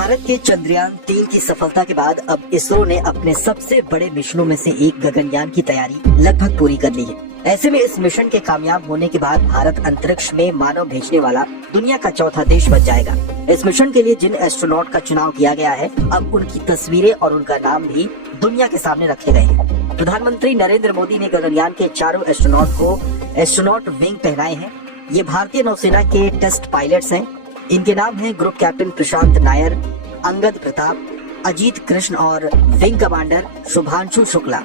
भारत के चंद्रयान-3 की सफलता के बाद अब इसरो ने अपने सबसे बड़े मिशनों में से एक गगनयान की तैयारी लगभग पूरी कर ली है। ऐसे में इस मिशन के कामयाब होने के बाद भारत अंतरिक्ष में मानव भेजने वाला दुनिया का चौथा देश बन जाएगा। इस मिशन के लिए जिन एस्ट्रोनॉट का चुनाव किया गया है, अब उनकी तस्वीरें और उनका नाम भी दुनिया के सामने रखे गए हैं। प्रधानमंत्री नरेंद्र मोदी ने गगनयान के चारों एस्ट्रोनॉट को एस्ट्रोनॉट विंग पहनाए हैं। ये भारतीय नौसेना के टेस्ट पायलट्स हैं। इनके नाम हैं ग्रुप कैप्टन प्रशांत नायर, अंगद प्रताप, अजीत कृष्ण और wing commander Shubhanshu Shukla.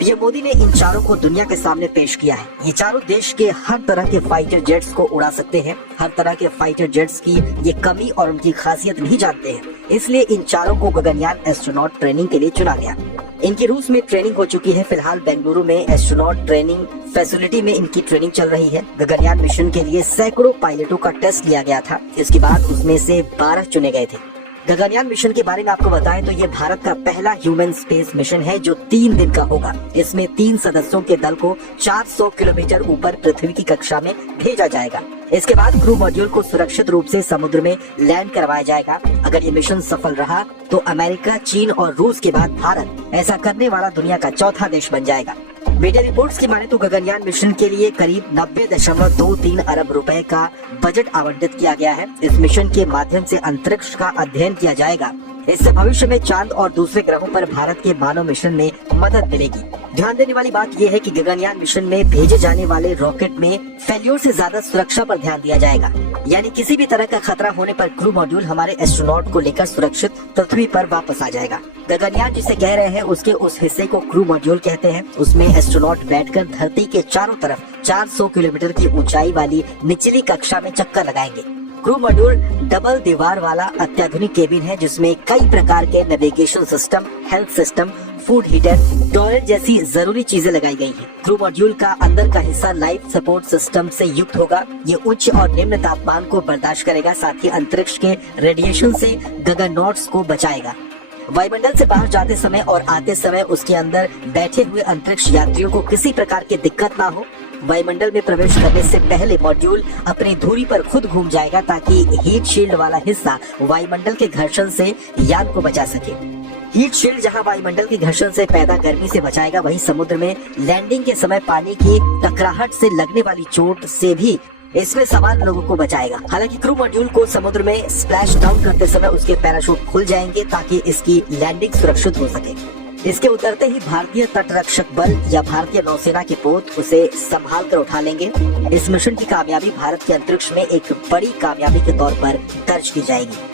PM Modi ने इन चारों को दुनिया के सामने पेश किया है। ये चारों देश के हर तरह के फाइटर जेट्स को उड़ा सकते हैं। हर तरह के फाइटर जेट्स की ये कमी और उनकी खासियत भी जानते हैं, इसलिए इन चारों को गगनयान एस्ट्रोनॉट ट्रेनिंग के लिए चुना गया। इनकी रूस में ट्रेनिंग हो चुकी है। फिलहाल बेंगलुरु में एस्ट्रोनॉट ट्रेनिंग फैसिलिटी में इनकी ट्रेनिंग चल रही है। गगनयान मिशन के लिए सैकड़ों पायलटों का टेस्ट लिया गया था। इसके बाद उसमें से 12 चुने गए थे। गगनयान मिशन के बारे में आपको बताएं तो ये भारत का पहला ह्यूमन स्पेस मिशन है जो 3 दिन का होगा। इसमें 3 सदस्यों के दल को 400 किलोमीटर ऊपर पृथ्वी की कक्षा में भेजा जाएगा। इसके बाद क्रू मॉड्यूल को सुरक्षित रूप से समुद्र में लैंड करवाया जाएगा। अगर ये मिशन सफल रहा तो अमेरिका, चीन और रूस के बाद भारत ऐसा करने वाला दुनिया का चौथा देश बन जाएगा। मीडिया रिपोर्ट्स की माने तो गगनयान मिशन के लिए करीब 90.23 अरब रुपए का बजट आवंटित किया गया है। इस मिशन के माध्यम से अंतरिक्ष का अध्ययन किया जाएगा। इससे भविष्य में चांद और दूसरे ग्रहों पर भारत के मानव मिशन में मदद मिलेगी। ध्यान देने वाली बात यह है कि गगनयान मिशन में भेजे जाने वाले रॉकेट में फेल्योर से ज्यादा सुरक्षा पर ध्यान दिया जाएगा। यानी किसी भी तरह का खतरा होने पर क्रू मॉड्यूल हमारे एस्ट्रोनॉट को लेकर सुरक्षित पृथ्वी पर वापस आ जाएगा। गगनयान जिसे कह रहे हैं उसके उस हिस्से को क्रू मॉड्यूल कहते हैं। उसमें एस्ट्रोनॉट बैठकर धरती के चारों तरफ 400 किलोमीटर की ऊंचाई वाली निचली कक्षा में चक्कर लगाएंगे। क्रू मॉड्यूल डबल दीवार वाला अत्याधुनिक केबिन है जिसमें कई प्रकार के navigation system, health system, food heater, toilet जैसी जरूरी चीजें लगाई गई हैं। क्रू मॉड्यूल का अंदर का हिस्सा लाइफ सपोर्ट सिस्टम से युक्त होगा। ये उच्च और निम्न तापमान को बर्दाश्त करेगा, साथ ही अंतरिक्ष के रेडिएशन से गगननॉट्स को बचाएगा। वायुमंडल से बाहर जाते समय और आते समय उसके अंदर बैठे हुए अंतरिक्ष यात्रियों को किसी प्रकार की दिक्कत ना हो। वायुमंडल में प्रवेश करने से पहले मॉड्यूल अपनी धुरी पर खुद घूम जाएगा ताकि हीट शील्ड वाला हिस्सा वायुमंडल के घर्षण से यान को बचा सके। हीट शील्ड जहां वायुमंडल के घर्षण से पैदा गर्मी से बचाएगा, वहीं समुद्र में लैंडिंग के समय पानी की टकराहट से लगने वाली चोट से भी इसमें सवार लोगों को बचाएगा। हालांकि क्रू मॉड्यूल को समुद्र में स्प्लैश डाउन करते समय उसके पैराशूट खुल जाएंगे ताकि इसकी लैंडिंग सुरक्षित हो सके। इसके उतरते ही भारतीय तटरक्षक बल या भारतीय नौसेना के पोत उसे संभाल कर उठा लेंगे। इस मिशन की कामयाबी भारत के अंतरिक्ष में एक बड़ी कामयाबी के तौर पर दर्ज की जाएगी।